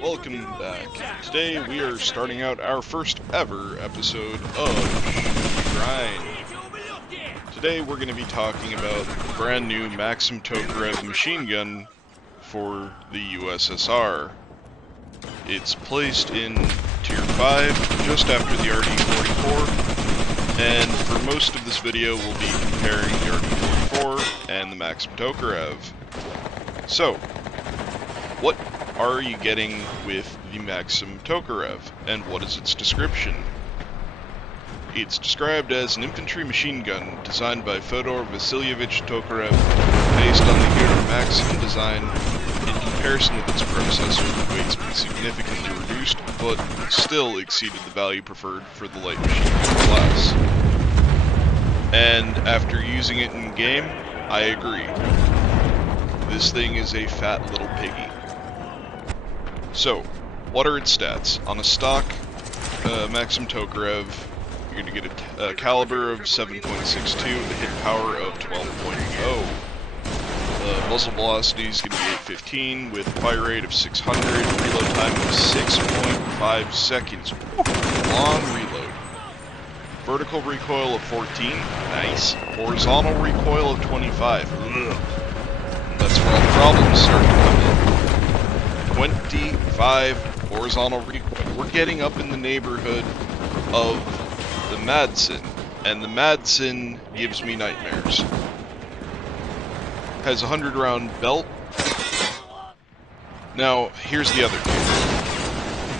Welcome back. Today we are starting out our first ever episode of Grind. Today we're going to be talking about the brand new Maxim-Tokarev machine gun for the USSR. It's placed in Tier 5, just after the RD-44, and for most of this video we'll be comparing the RD-44 and the Maxim-Tokarev. So, what are you getting with the Maxim-Tokarev, and what is its description? It's described as an infantry machine gun designed by Fyodor Vasilyevich Tokarev, based on the Hero Maxim design. In comparison with its predecessor, the weight's been significantly reduced, but still exceeded the value preferred for the light machine gun class. And after using it in game, I agree. This thing is a fat little piggy. So, what are its stats? On a stock Maxim-Tokarev, you're going to get a caliber of 7.62, a hit power of 12.0. Muzzle velocity is going to be 815 with a fire rate of 600, reload time of 6.5 seconds. Long reload. Vertical recoil of 14, nice. Horizontal recoil of 25. Ugh. That's where all the problems start to come in. 25 horizontal recoil. We're getting up in the neighborhood of the Madsen, and the Madsen gives me nightmares. Has a 100-round belt. Now, here's the other thing.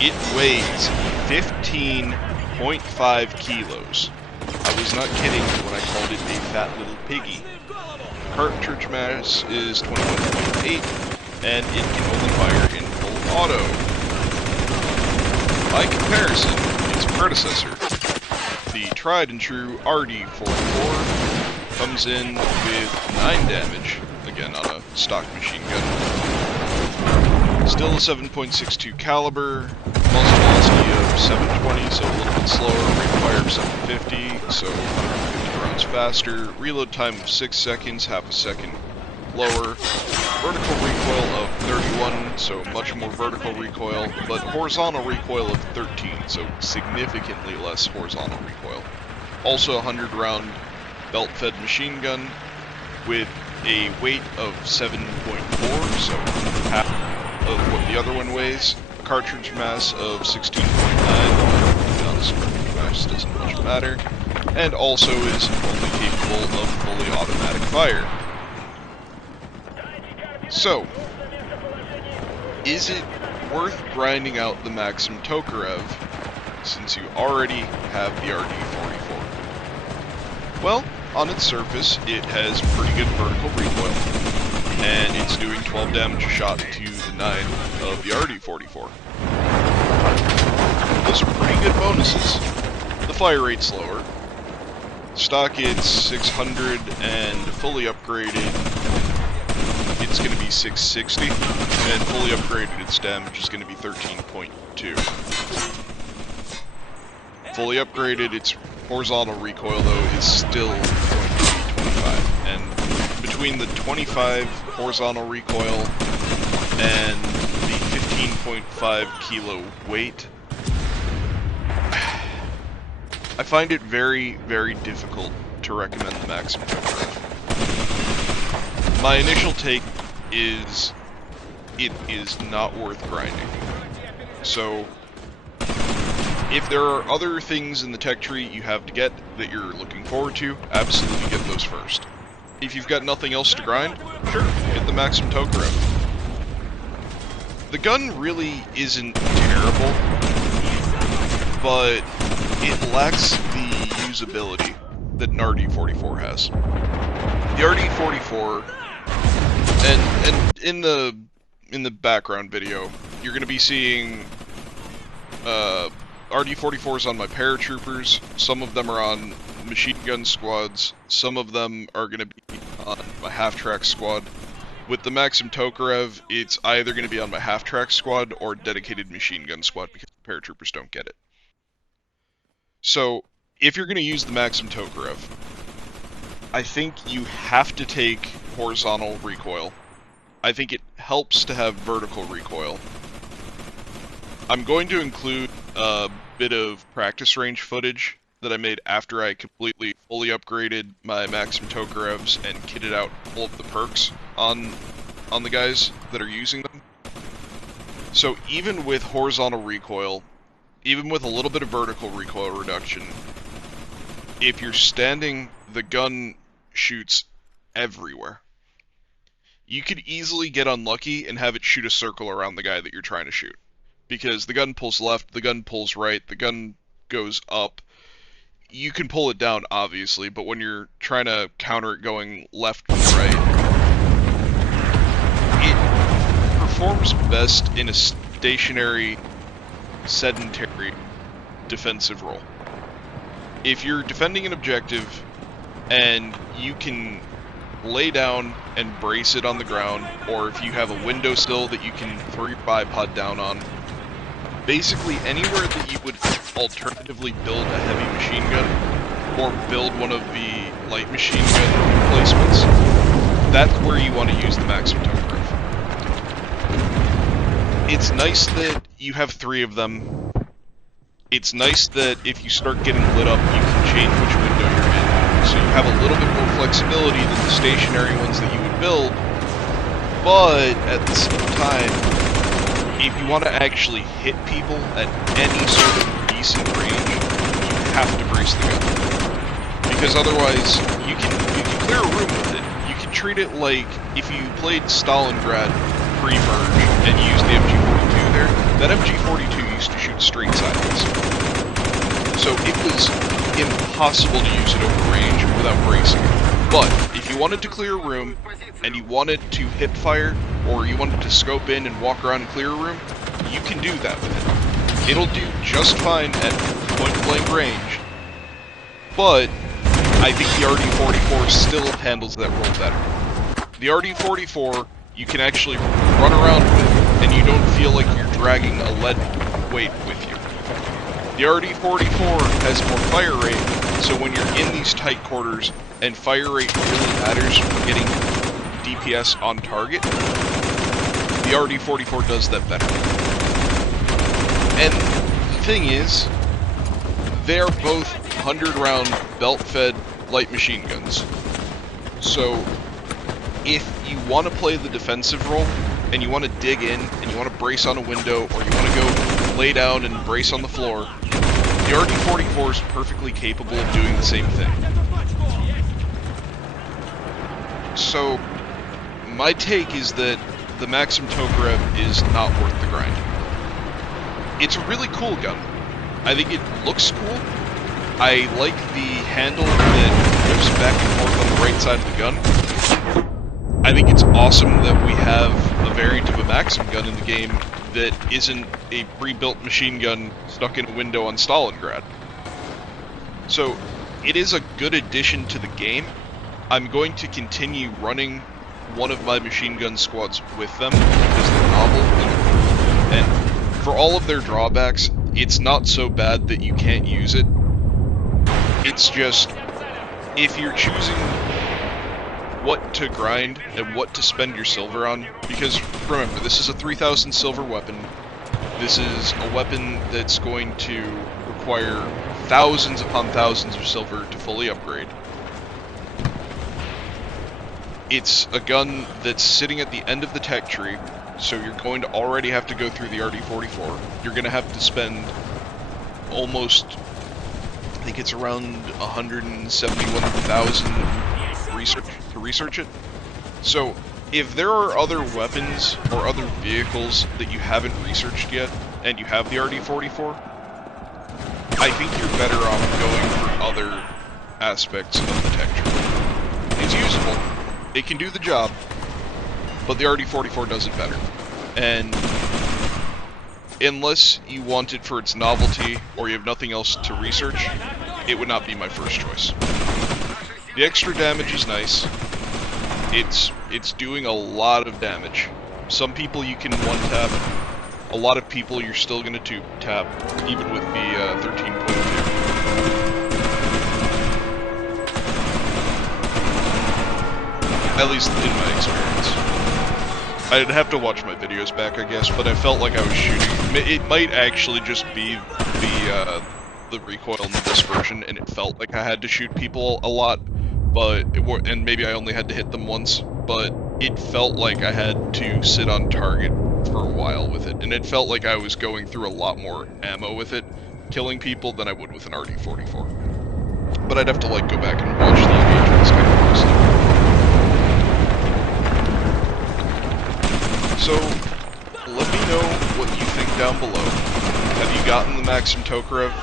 It weighs 15.5 kilos. I was not kidding when I called it a fat little piggy. Cartridge mass is 21.8, and it can only fire in full auto. By comparison, its predecessor, the tried and true RD-44, comes in with 9 damage, again on a stock machine gun. Still a 7.62 caliber, muzzle velocity of 720, so a little bit slower, rate of fire of 750, so 150 rounds faster, reload time of 6 seconds, half a second lower, vertical recoil of 31, so much more vertical recoil, but horizontal recoil of 13, so significantly less horizontal recoil. Also a 100-round belt-fed machine gun with a weight of 7.4, so half of what the other one weighs, a cartridge mass of 16.9, to be honest, cartridge mass doesn't much matter, and also is only capable of fully automatic fire. So, is it worth grinding out the Maxim-Tokarev since you already have the RD-44? Well, on its surface, it has pretty good vertical recoil, and it's doing 12 damage a shot to the 9 of the RD-44. Those are pretty good bonuses. The fire rate's lower. Stock it's 600, and fully upgraded it's going to be 660, and fully upgraded its damage is going to be 13.2. Fully upgraded, its horizontal recoil though is still going to be 25, and between the 25 horizontal recoil and the 15.5 kilo weight, I find it very, very difficult to recommend the Maxim-Tokarev. My initial take is it is not worth grinding. So, if there are other things in the tech tree you have to get that you're looking forward to, absolutely get those first. If you've got nothing else to grind, sure, get the Maxim-Tokarev. The gun really isn't terrible, but it lacks the usability that an RD-44 has. The RD-44, and in the background video, you're going to be seeing RD-44s on my paratroopers. Some of them are on machine gun squads. Some of them are going to be on my half-track squad. With the Maxim-Tokarev, it's either going to be on my half-track squad or dedicated machine gun squad because the paratroopers don't get it. So, if you're going to use the Maxim-Tokarev, I think you have to take horizontal recoil. I think it helps to have vertical recoil. I'm going to include a bit of practice range footage that I made after I completely fully upgraded my Maxim-Tokarevs and kitted out all of the perks on the guys that are using them. So even with horizontal recoil, even with a little bit of vertical recoil reduction, if you're standing, the gun shoots everywhere. You could easily get unlucky and have it shoot a circle around the guy that you're trying to shoot. Because the gun pulls left, the gun pulls right, the gun goes up. You can pull it down, obviously, but when you're trying to counter it going left and right, it performs best in a stationary, sedentary defensive role. If you're defending an objective and you can lay down and brace it on the ground, or if you have a windowsill that you can throw your bipod down on, basically anywhere that you would alternatively build a heavy machine gun or build one of the light machine gun replacements, that's where you want to use the Maxim-Tokarev. It's nice that you have 3 of them. It's nice that if you start getting lit up, you can change which window you're in. So you have a little bit more flexibility than the stationary ones that you would build, but at the same time, if you want to actually hit people at any sort of decent range, you have to brace the gun. Because otherwise, you can clear a room with it. You can treat it like if you played Stalingrad pre-merge and used the MG42 there, that MG42 used to shoot straight sideways. So it was impossible to use it over range without bracing it. But if you wanted to clear a room, and you wanted to hip fire, or you wanted to scope in and walk around and clear a room, you can do that with it. It'll do just fine at point-blank range, but I think the RD-44 still handles that role better. The RD-44, you can actually run around with, and you don't feel like you're dragging a lead weight with you. The RD-44 has more fire rate, so when you're in these tight quarters, and fire rate really matters for getting DPS on target, the RD-44 does that better. And the thing is, they are both 100-round belt-fed light machine guns. So if you want to play the defensive role, and you want to dig in, and you want to brace on a window, or you want to go lay down and brace on the floor, the RD-44 is perfectly capable of doing the same thing. So my take is that the Maxim-Tokarev is not worth the grind. It's a really cool gun. I think it looks cool. I like the handle that moves back and forth on the right side of the gun. I think it's awesome that we have a variant of a Maxim gun in the game that isn't a pre-built machine gun stuck in a window on Stalingrad. So it is a good addition to the game. I'm going to continue running one of my machine gun squads with them because they're novel and they're cool. And for all of their drawbacks, it's not so bad that you can't use it. It's just, if you're choosing what to grind and what to spend your silver on, because remember, this is a 3,000 silver weapon. This is a weapon that's going to require thousands upon thousands of silver to fully upgrade. It's a gun that's sitting at the end of the tech tree, so you're going to already have to go through the RD-44. You're going to have to spend almost, I think it's around 171,000 to research it. So if there are other weapons or other vehicles that you haven't researched yet, and you have the RD-44, I think you're better off going for other aspects of the tech tree. It's usable. It can do the job, but the RD-44 does it better. And unless you want it for its novelty or you have nothing else to research, it would not be my first choice. The extra damage is nice. It's doing a lot of damage. Some people you can one-tap. A lot of people you're still going to two-tap, even with the 13.2. At least in my experience. I'd have to watch my videos back, I guess, but I felt like I was shooting. It might actually just be the recoil in this version, and it felt like I had to shoot people a lot, and maybe I only had to hit them once, but it felt like I had to sit on target for a while with it, and it felt like I was going through a lot more ammo with it, killing people, than I would with an RD-44. But I'd have to, like, go back and watch the engagements kind of closely. So, let me know what you think down below. Have you gotten the Maxim-Tokarev?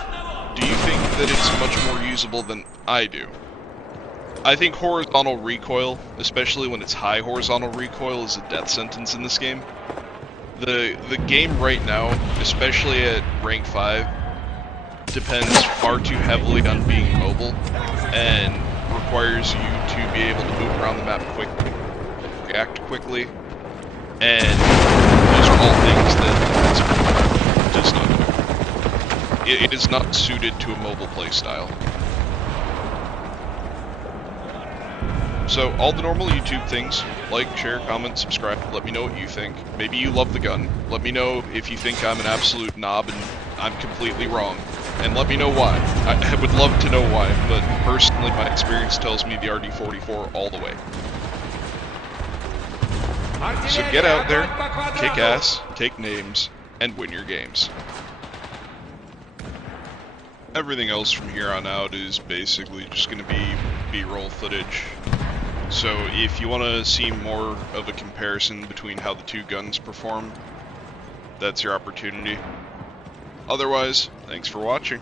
Do you think that it's much more usable than I do? I think horizontal recoil, especially when it's high horizontal recoil, is a death sentence in this game. The game right now, especially at rank 5, depends far too heavily on being mobile, and requires you to be able to move around the map quickly, react quickly, and those are all things that does not do. It is not suited to a mobile playstyle. So, all the normal YouTube things, like, share, comment, subscribe, let me know what you think. Maybe you love the gun. Let me know if you think I'm an absolute knob and I'm completely wrong. And let me know why. I would love to know why, but personally my experience tells me the RD-44 all the way. So get out there, kick ass, take names, and win your games. Everything else from here on out is basically just going to be B-roll footage. So if you want to see more of a comparison between how the two guns perform, that's your opportunity. Otherwise, thanks for watching.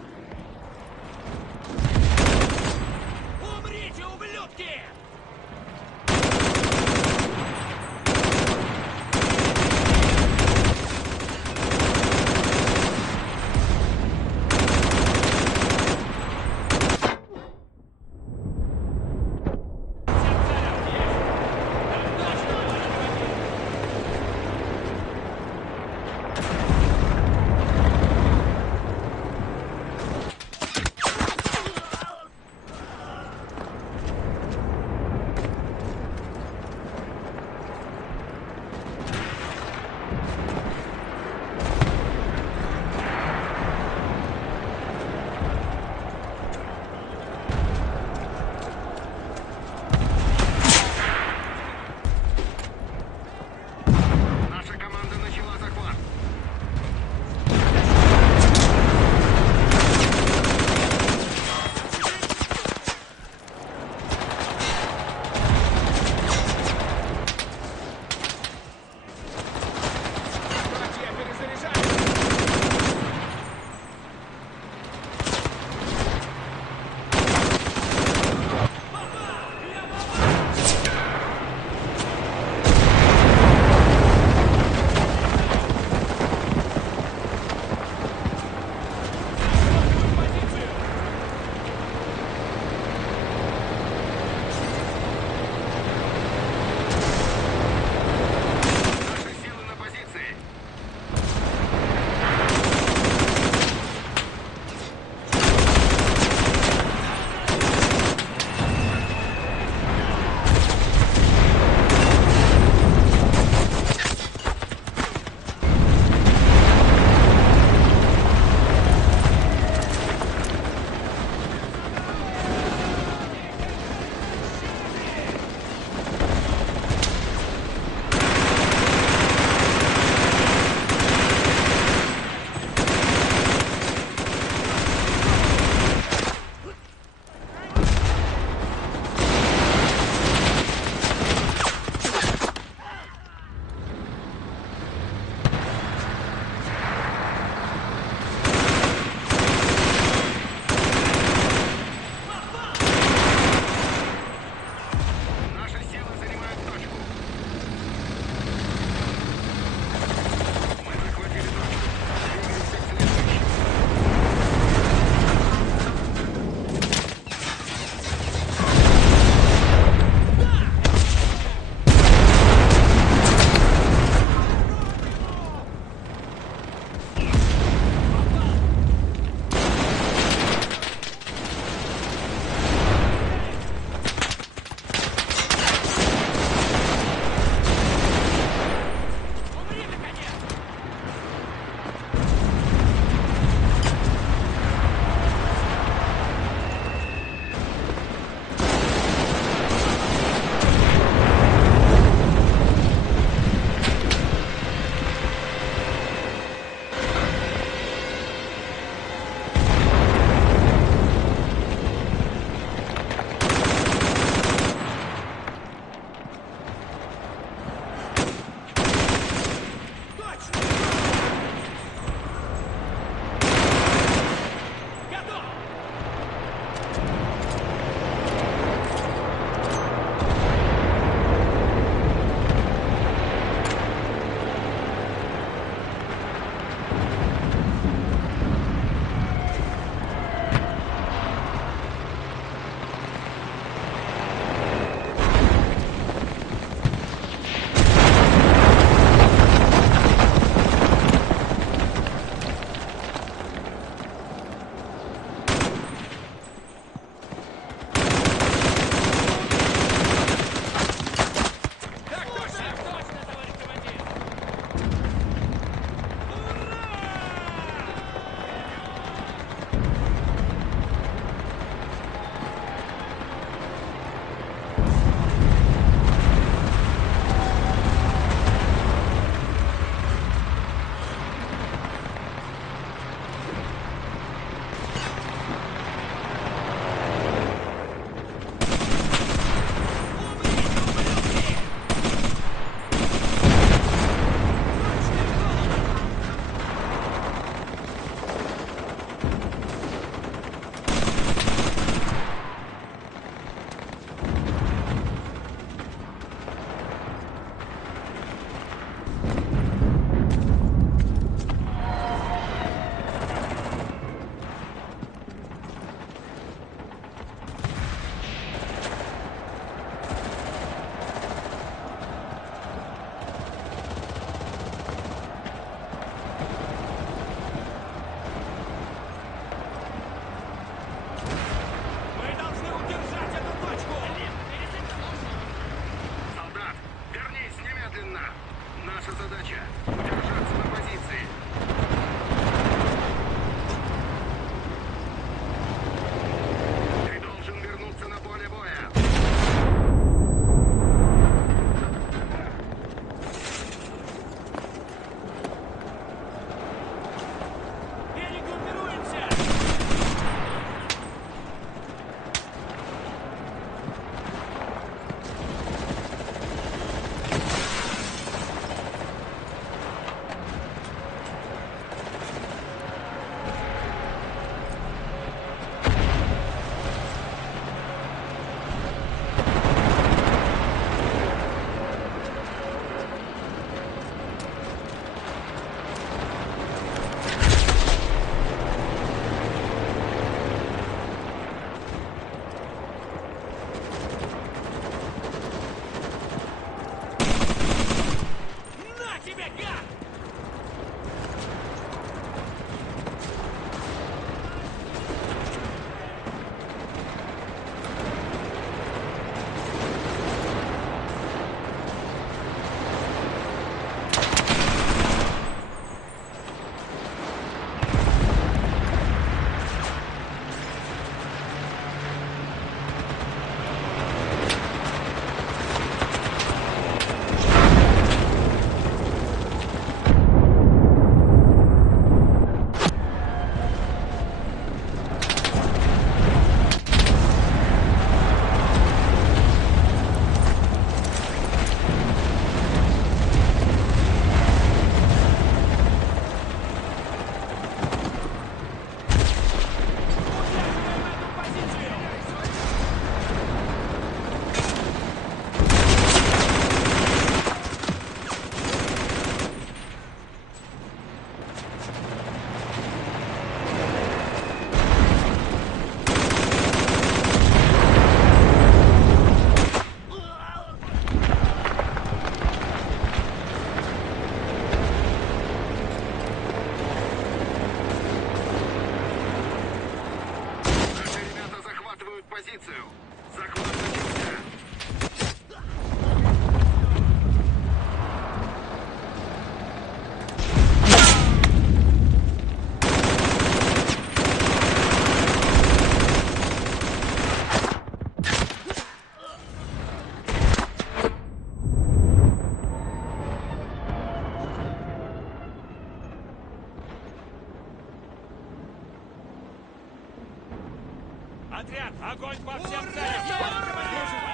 Отряд, огонь по всем целям!